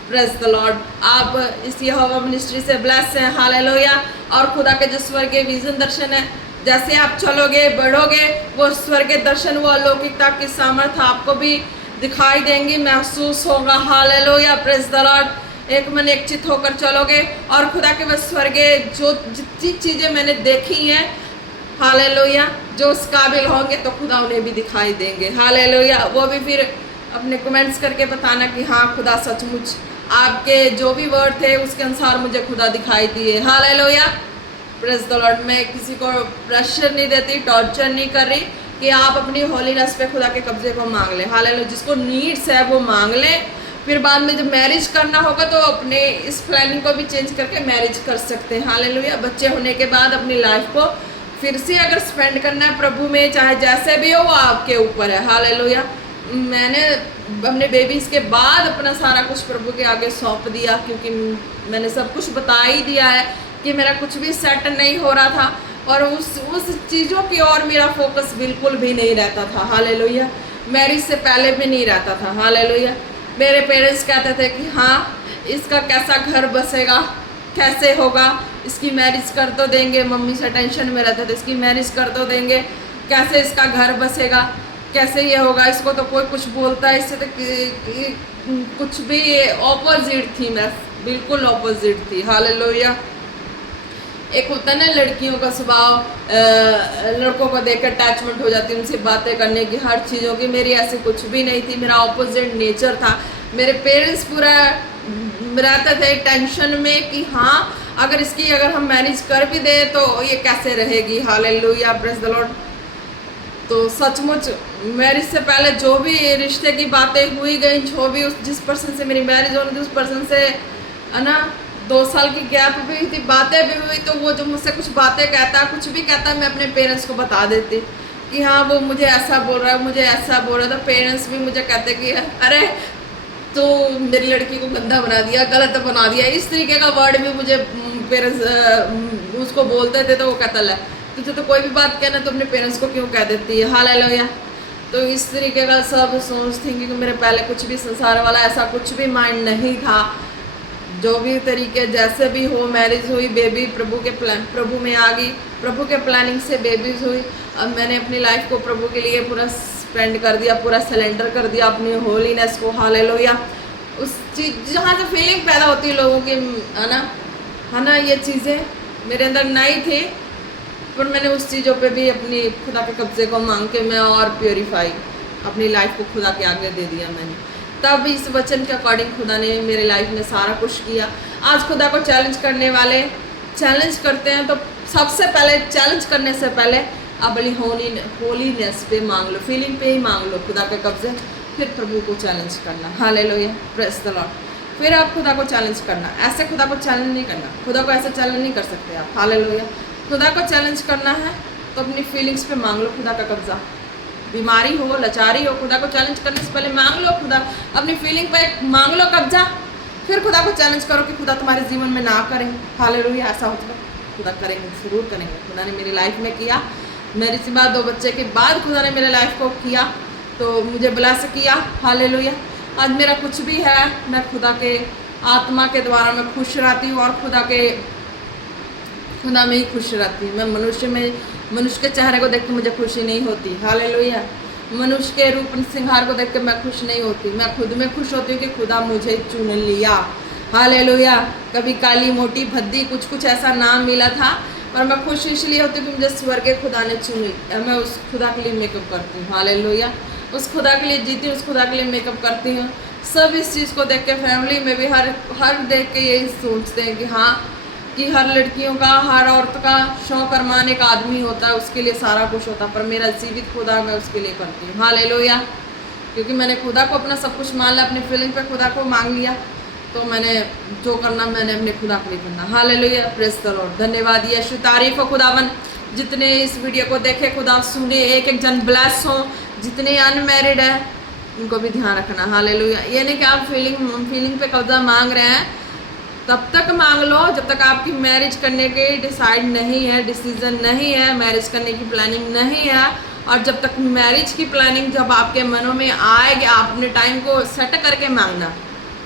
प्रेज द लॉर्ड। आप इस यहोवा मिनिस्ट्री से ब्लेस हैं, हालेलुया, और खुदा के जो स्वर्गीय विजन दर्शन है, जैसे आप चलोगे बढ़ोगे, वो स्वर्गीय दर्शन, वो अलौकिकता की सामर्थ्य आपको भी दिखाई देंगी, महसूस होगा, हालेलुया, प्रेज द लॉर्ड। एक मन एक चित होकर चलोगे और खुदा के बस स्वर्गीय जो जितनी चीज़ें मैंने देखी हैं, हालेलुया, जो उस काबिल होंगे तो खुदा उन्हें भी दिखाई देंगे, हालेलुया, वो भी फिर अपने कमेंट्स करके बताना कि हाँ खुदा सचमुच आपके जो भी वर्ड थे उसके अनुसार मुझे खुदा दिखाई दिए, हालेलुया, प्रेज द लॉर्ड। मैं किसी को प्रेशर नहीं देती, टॉर्चर नहीं कर रही कि आप अपनी होलीनेस पे खुदा के कब्जे को मांग लें, हालेलुया, जिसको नीड्स है वो मांग लें, फिर बाद में जब मैरिज करना होगा तो अपने इस प्लानिंग को भी चेंज करके मैरिज कर सकते हैं, हालेलुया, बच्चे होने के बाद अपनी लाइफ को फिर से अगर स्पेंड करना है प्रभु में, चाहे जैसे भी हो, वो आपके ऊपर है, हालेलुया। मैंने अपने बेबीज़ के बाद अपना सारा कुछ प्रभु के आगे सौंप दिया, क्योंकि मैंने सब कुछ बता ही दिया है कि मेरा कुछ भी सेट नहीं हो रहा था और उस चीज़ों की ओर मेरा फोकस बिल्कुल भी नहीं रहता था, हालेलुया, मैरिज से पहले भी नहीं रहता था, हालेलुया। मेरे पेरेंट्स कहते थे कि हाँ इसका कैसा घर बसेगा, कैसे होगा, इसकी मैरिज कर तो देंगे, मम्मी से टेंशन में रहते थे, इसकी मैरिज कर तो देंगे, कैसे इसका घर बसेगा, कैसे ये होगा, इसको तो कोई कुछ बोलता है, इससे तो कुछ भी ऑपोजिट थी, मैं बिल्कुल ऑपोजिट थी, हालेलुया। एक होता है ना लड़कियों का स्वभाव, लड़कों को देखकर अटैचमेंट हो जाती है, उनसे बातें करने की, हर चीज़ों की, मेरी ऐसी कुछ भी नहीं थी, मेरा ऑपोजिट नेचर था। मेरे पेरेंट्स पूरा रहते थे टेंशन में कि हाँ अगर हम मैनेज कर भी दे तो ये कैसे रहेगी, हालेलुया, प्रेज द लॉर्ड। तो सचमुच मैरिज से पहले जो भी रिश्ते की बातें हुई गई, जो भी जिस पर्सन से मेरी मैरिज होनी थी उस पर्सन से है ना 2 साल की गैप भी हुई थी, बातें भी हुई, तो वो जो मुझसे कुछ बातें कहता, कुछ भी कहता, मैं अपने पेरेंट्स को बता देती कि हाँ वो मुझे ऐसा बोल रहा है, मुझे ऐसा बोल रहा है, तो पेरेंट्स भी मुझे कहते कि अरे तो मेरी लड़की को गंदा बना दिया, गलत बना दिया, इस तरीके का वर्ड भी मुझे पेरेंट्स उसको बोलते थे, तो वो कहता है तुझे तो कोई भी बात कहना तो अपने पेरेंट्स को क्यों कह देती है, हालेलुया। तो इस तरीके का सब सोच थी कि मेरे पहले कुछ भी संसार वाला ऐसा कुछ भी माइंड नहीं था, जो भी तरीके जैसे भी हो, मैरिज हुई, बेबी प्रभु में आ गई, प्रभु के प्लानिंग से बेबीज हुई। अब मैंने अपनी लाइफ को प्रभु के लिए पूरा स्पेंड कर दिया, पूरा सिलेंडर कर दिया अपनी होलीनेस को, हालेलुया। उस चीज़ जहाँ से फीलिंग पैदा होती है लोगों की, है ना, ये चीज़ें मेरे अंदर नहीं थी, पर मैंने उस चीज़ों पे भी अपनी खुदा के कब्जे को मांग के मैं और प्योरीफाई अपनी लाइफ को खुदा के आगे दे दिया मैंने। तब इस वचन के अकॉर्डिंग खुदा ने मेरे लाइफ में सारा कुछ किया। आज खुदा को चैलेंज करने वाले चैलेंज करते हैं, तो सबसे पहले चैलेंज करने से पहले अपनी होलीनेस पे मांग लो, फीलिंग पे ही मांग लो खुदा के कब्जे, फिर प्रभु को चैलेंज करना, हालेलुया, प्रेज द लॉर्ड। फिर आप खुदा को चैलेंज करना, ऐसे खुदा को चैलेंज नहीं करना, खुदा को ऐसे चैलेंज नहीं कर सकते आप, हालेलुया। खुदा को चैलेंज करना है तो अपनी फीलिंग्स पे मांग लो खुदा का कब्जा, बीमारी हो, लाचारी हो, खुदा को चैलेंज करने से पहले मांग लो खुदा, अपनी फीलिंग पे मांग लो कब्जा, फिर खुदा को चैलेंज करो कि खुदा तुम्हारे जीवन में ना करें। हालेलुया, ऐसा होता है, खुदा करेंगे, जरूर करेंगे। खुदा ने मेरी लाइफ में किया, मेरी सिवा 2 बच्चे के बाद खुदा ने मेरे लाइफ को किया, तो मुझे ब्लेस किया। हालेलुया, आज मेरा कुछ भी है, मैं खुदा के आत्मा के द्वारा मैं खुश रहती हूँ और खुदा में ही खुश रहती हूँ। मैं मनुष्य के चेहरे को देख के मुझे खुशी नहीं होती। हालेलुया, मनुष्य के रूप सिंगार को देख के मैं खुश नहीं होती, मैं खुद में खुश होती हूँ कि खुदा मुझे चुन लिया। हालेलुया, कभी काली मोटी भद्दी कुछ ऐसा नाम मिला था, पर मैं खुश इसलिए होती हूँ कि मुझे स्वर्ग खुदा ने चुन लिया। मैं उस खुदा के लिए मेकअप करती हूँ। हालेलुया, उस खुदा के लिए जीती हूँ, उस खुदा के लिए मेकअप करती हूँ। सब इस चीज़ को देख के, फैमिली में भी हर देख के यही सोचते हैं कि हाँ, कि हर लड़कियों का, हर औरत का शौक अरमान एक आदमी होता है, उसके लिए सारा कुछ होता है, पर मेरा जीवित खुदा मैं उसके लिए करती हूँ। हालेलुया, क्योंकि मैंने खुदा को अपना सब कुछ मान लिया, अपनी फीलिंग पे खुदा को मांग लिया, तो मैंने जो करना मैंने अपने खुदा के लिए करना। Hallelujah, praise the Lord. धन्यवाद यीशु, तारीफ हो खुदावन। जितने इस वीडियो को देखे खुदा सुने, एक जन ब्लेस हो। जितने अनमैरिड है उनको भी ध्यान रखना। हालेलुया, ये नहीं कि आप फीलिंग पे कब्जा मांग रहे हैं, तब तक मांग लो जब तक आपकी मैरिज करने के डिसाइड नहीं है, डिसीजन नहीं है, मैरिज करने की प्लानिंग नहीं है। और जब तक मैरिज की प्लानिंग जब आपके मनों में आएगी, आप अपने टाइम को सेट करके मांगना।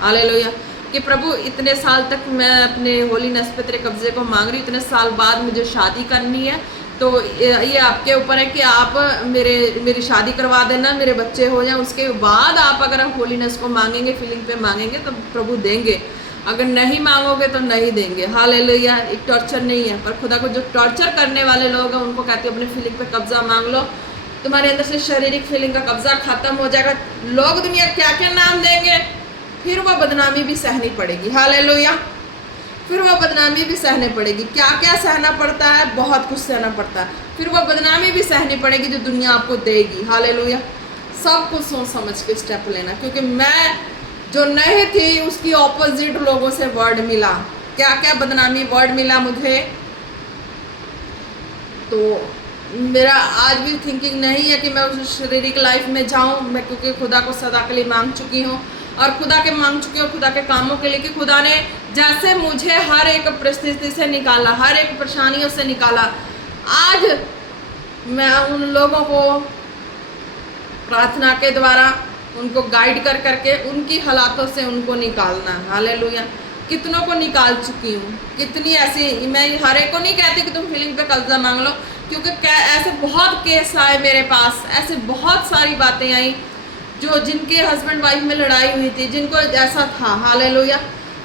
हालेलुया, कि प्रभु इतने साल तक मैं अपने होलीनेस पे तेरे कब्जे को मांग रही हूँ, इतने साल बाद मुझे शादी करनी है, तो ये आपके ऊपर है कि आप मेरी शादी करवा देना, मेरे बच्चे हो जाएं, उसके बाद आप अगर आप होलीनेस को मांगेंगे, फीलिंग पे मांगेंगे, तो प्रभु देंगे। अगर नहीं मांगोगे तो नहीं देंगे। हालेलुया, एक टॉर्चर नहीं है, पर खुदा को जो टॉर्चर करने वाले लोग हैं उनको कहते हैं अपनी फीलिंग पे कब्जा मांग लो, तुम्हारे अंदर से शारीरिक फीलिंग का कब्जा खत्म हो जाएगा। लोग दुनिया क्या क्या नाम देंगे, फिर वह बदनामी भी सहनी पड़ेगी। हालेलुया, फिर वह बदनामी भी सहनी पड़ेगी। क्या क्या सहना पड़ता है, बहुत कुछ सहना पड़ता है। फिर वह बदनामी भी सहनी पड़ेगी जो दुनिया आपको देगी। हालेलुया, सब कुछ सोच समझ के स्टेप लेना, क्योंकि मैं जो नहीं थी उसकी ऑपोजिट लोगों से वर्ड मिला। क्या क्या बदनामी वर्ड मिला मुझे, तो मेरा आज भी थिंकिंग नहीं है कि मैं उस शारीरिक लाइफ में जाऊं मैं, क्योंकि खुदा को सदा के लिए मांग चुकी हूँ और खुदा के मांग चुकी हूँ, खुदा के कामों के लिए, कि खुदा ने जैसे मुझे हर एक परिस्थिति से निकाला, हर एक परेशानियों से निकाला, आज मैं उन लोगों को प्रार्थना के द्वारा उनको गाइड कर करके उनकी हालातों से उनको निकालना। हालेलुया, कितनों को निकाल चुकी हूँ, कितनी ऐसी, मैं हर एक को नहीं कहती कि तुम फीलिंग पे कब्जा मांग लो, क्योंकि ऐसे बहुत केस आए मेरे पास, ऐसे बहुत सारी बातें आई जो जिनके हस्बैंड वाइफ में लड़ाई हुई थी, जिनको ऐसा था। हालेलुया,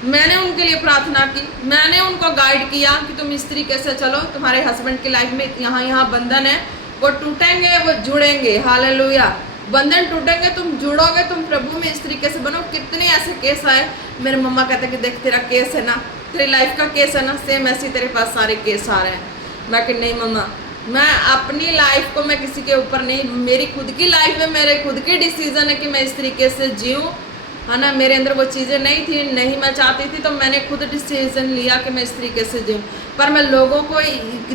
मैंने उनके लिए प्रार्थना की, मैंने उनको गाइड किया कि तुम इस तरीके से चलो, तुम्हारे हस्बैंड की लाइफ में यहाँ बंधन है, वो टूटेंगे, वो जुड़ेंगे। हालेलुया, बंधन टूटेंगे, तुम जुड़ोगे, तुम प्रभु में इस तरीके से बनो। कितने ऐसे केस आए, मेरे मम्मा कहते कि देख तेरा केस है ना, तेरी लाइफ का केस है ना, सेम ऐसे तेरे पास सारे केस आ रहे हैं। मैं कि नहीं मम्मा, मैं अपनी लाइफ को मैं किसी के ऊपर नहीं, मेरी खुद की लाइफ में मेरे खुद के डिसीजन है कि मैं इस तरीके से जीऊँ, है ना। मेरे अंदर वो चीज़ें नहीं थी, नहीं मैं चाहती थी, तो मैंने खुद डिसीजन लिया कि मैं इस तरीके से जीऊँ। पर मैं लोगों को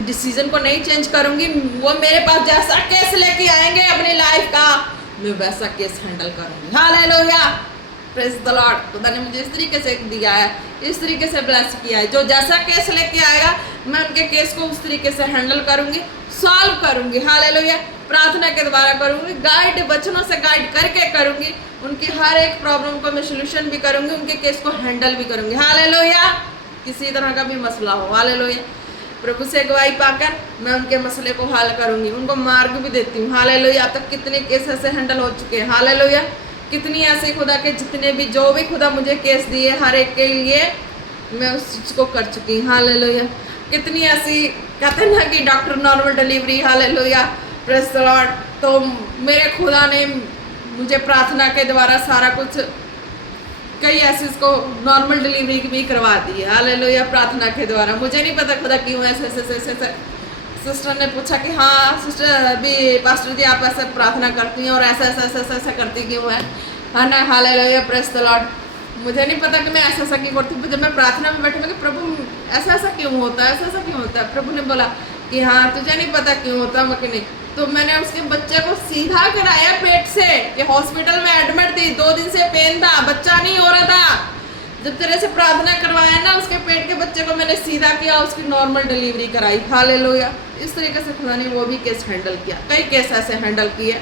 डिसीजन को नहीं चेंज करूँगी। वो मेरे पास जैसा केस लेके आएंगे अपनी लाइफ का, मैं वैसा केस हैंडल करूँगी। Hallelujah, praise the Lord. खुदा ने मुझे इस तरीके से दिया है, इस तरीके से ब्लेस किया है, जो जैसा केस लेके आएगा मैं उनके केस को उस तरीके से हैंडल करूँगी, सॉल्व करूँगी। हालेलुया, प्रार्थना के द्वारा करूँगी, गाइड वचनों से गाइड करके करूँगी, उनकी हर एक प्रॉब्लम को मैं सोल्यूशन भी करूँगी, उनके केस को हैंडल भी करूँगी। हालेलुया, किसी तरह का भी मसला हो, हालेलुया, प्रभु से गवाही पाकर मैं उनके मसले को हल करूँगी, उनको मार्ग भी देती हूँ। हालेलुया, अब तक कितने केस ऐसे हैंडल हो चुके हैं। हालेलुया, कितनी ऐसे खुदा के जितने भी जो भी खुदा मुझे केस दिए, हर एक के लिए मैं उस चीज़ को कर चुकी हूँ। हालेलुया, कितनी ऐसी कहते हैं ना कि doctor normal delivery, hallelujah, praise the Lord, तो मेरे खुदा ने मुझे प्रार्थना के द्वारा सारा कुछ, कई ऐसे इसको नॉर्मल डिलीवरी भी करवा दी है। हालेलुया, प्रार्थना के द्वारा। मुझे नहीं पता खुदा क्यों ऐसे सिस्टर ने पूछा कि हाँ सिस्टर अभी पास्टर जी आप ऐसे प्रार्थना करती हैं और ऐसा करती क्यों है ना। Hallelujah, praise the Lord. मुझे नहीं पता कि मैं ऐसा क्यों करती हूँ। जब मैं प्रार्थना में बैठी मैं कि प्रभु ऐसा क्यों होता है, ऐसा क्यों होता है। प्रभु ने बोला कि हाँ तुझे नहीं पता क्यों होता, मैं कि नहीं। तो मैंने उसके बच्चे को सीधा कराया पेट से, कि हॉस्पिटल में एडमिट थी, 2 दिन से पेन था, बच्चा नहीं हो रहा था। जब तेरे से प्रार्थना करवाया ना, उसके पेट के बच्चे को मैंने सीधा किया, उसकी नॉर्मल डिलीवरी कराई। हालेलुया। इस तरीके से खुदा ने वो भी केस हैंडल किया, कई केस ऐसे हैंडल किए।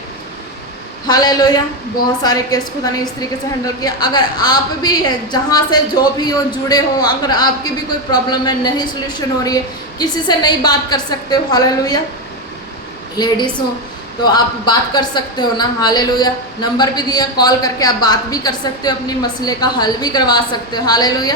हालेलुया। बहुत सारे केस खुदा ने इस तरीके से हैंडल किया। अगर आप भी है जहाँ से जो भी हो जुड़े हो, अगर आपकी भी कोई प्रॉब्लम है, नहीं सोल्यूशन हो रही है, किसी से नहीं बात कर सकते हो, हालेलुया, लेडीज़ हो तो आप बात कर सकते हो ना, हालेलुया। नंबर भी दिया, कॉल करके आप बात भी कर सकते हो, अपनी मसले का हल भी करवा सकते हो, हालेलुया।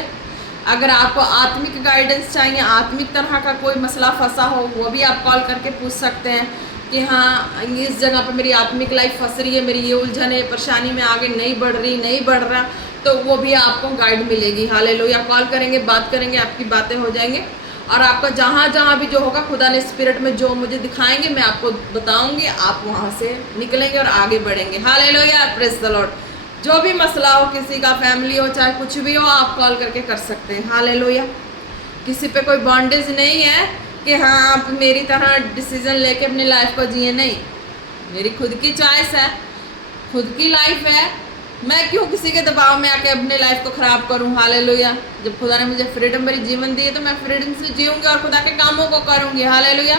अगर आपको आत्मिक गाइडेंस चाहिए, आत्मिक तरह का कोई मसला फंसा हो, वो भी आप कॉल करके पूछ सकते हैं कि हाँ इस जगह पर मेरी आत्मिक लाइफ फंस रही है, मेरी ये उलझन है, परेशानी में आगे नहीं बढ़ रही, नहीं बढ़ रहा, तो वो भी आपको गाइड मिलेगी, हालेलुया। कॉल करेंगे, बात करेंगे, आपकी बातें हो जाएंगी, और आपका जहाँ जहाँ भी जो होगा खुदा ने स्पिरिट में जो मुझे दिखाएंगे मैं आपको बताऊंगी, आप वहाँ से निकलेंगे और आगे बढ़ेंगे, हालेलुया, प्रेज द लॉर्ड। जो भी मसला हो, किसी का फैमिली हो, चाहे कुछ भी हो, आप कॉल करके कर सकते हैं, हालेलुया। किसी पे कोई बॉन्डेज नहीं है कि हाँ आप मेरी तरह डिसीजन लेके अपनी लाइफ को जिए, नहीं, मेरी खुद की चॉइस है, खुद की लाइफ है, मैं क्यों किसी के दबाव में आके अपनी लाइफ को ख़राब करूं, हालेलुया। जब खुदा ने मुझे फ्रीडम भरी जीवन दी है तो मैं फ्रीडम से जीऊँगी और खुदा के कामों को करूँगी, हालेलुया।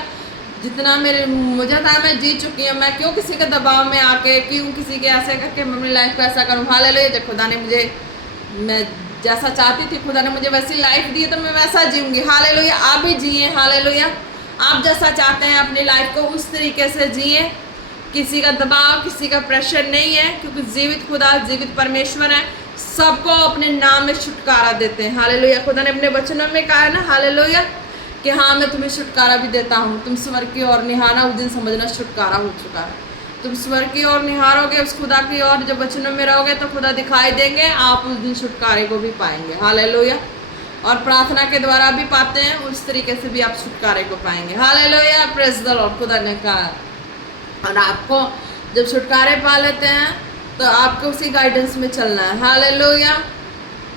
जितना मुझे था मैं जी चुकी हूँ, मैं क्यों किसी के दबाव में आके, क्यों किसी के ऐसे करके मैं अपनी लाइफ को ऐसा करूँ, हालेलुया। जब खुदा ने मुझे, मैं जैसा चाहती थी खुदा ने मुझे वैसी लाइफ दी है तो मैं वैसा जीऊँगी, हालेलुया। आप भी जिए, हालेलुया। आप जैसा चाहते हैं अपनी लाइफ को उस तरीके से जिए, किसी का दबाव, किसी का प्रेशर नहीं है, क्योंकि जीवित खुदा, जीवित परमेश्वर है, सबको अपने नाम में छुटकारा देते हैं, हालेलुया। खुदा ने अपने वचनों में कहा है ना, हालेलुया, कि हाँ मैं तुम्हें छुटकारा भी देता हूँ, तुम स्वर्ग की ओर निहारना, उस दिन समझना छुटकारा हो चुका है। तुम स्वर्ग की ओर निहारोगे, उस खुदा की ओर जब वचनों में रहोगे तो खुदा दिखाई देंगे, आप उस दिन छुटकारे को भी पाएंगे, हालेलुया। और प्रार्थना के द्वारा भी पाते हैं, उस तरीके से भी आप छुटकारे को पाएंगे, हालेलुया, प्रेज द लॉर्ड। खुदा ने कहा, और आपको जब छुटकारे पा लेते हैं तो आपको उसी गाइडेंस में चलना है, हालेलुया,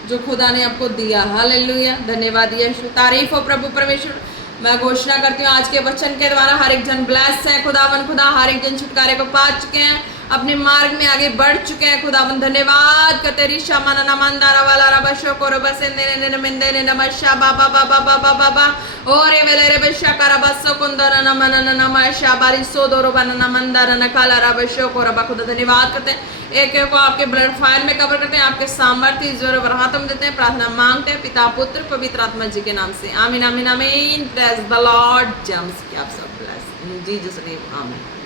जो खुदा ने आपको दिया, हालेलुया। धन्यवाद यीशु, तारीफ हो प्रभु परमेश्वर। मैं घोषणा करती हूँ आज के वचन के द्वारा हर एक जन ब्लेस है, खुदावन खुदा, हर एक जन छुटकारे को पा चुके हैं, अपने मार्ग में आगे बढ़ चुके हैं, खुदावन धन्यवाद का तेरी शमन नमंदारा वाला रबशो को रबसेंदे ने नमिंदे ने नमशा बाबा बाबा बाबा बाबा और ये वेले रे बशा करबसो कुंदरा नमन नमशा बारी सोदोरो बन नमंदारा नकाला रबशो को रबा, खुदा धन्यवाद करते हैं, एक एक को आपके ब्लड फायर में कवर करते हैं, आपके सामर्थ्य जोर बरहातम देते हैं, प्रार्थना मांगते हैं पिता पुत्र पवित्र आत्मा जी के नाम से, आमीन आमीन आमीन। Praise the Lord. जम्स की आप सब ब्लेस इन जीसस नेम, आमीन।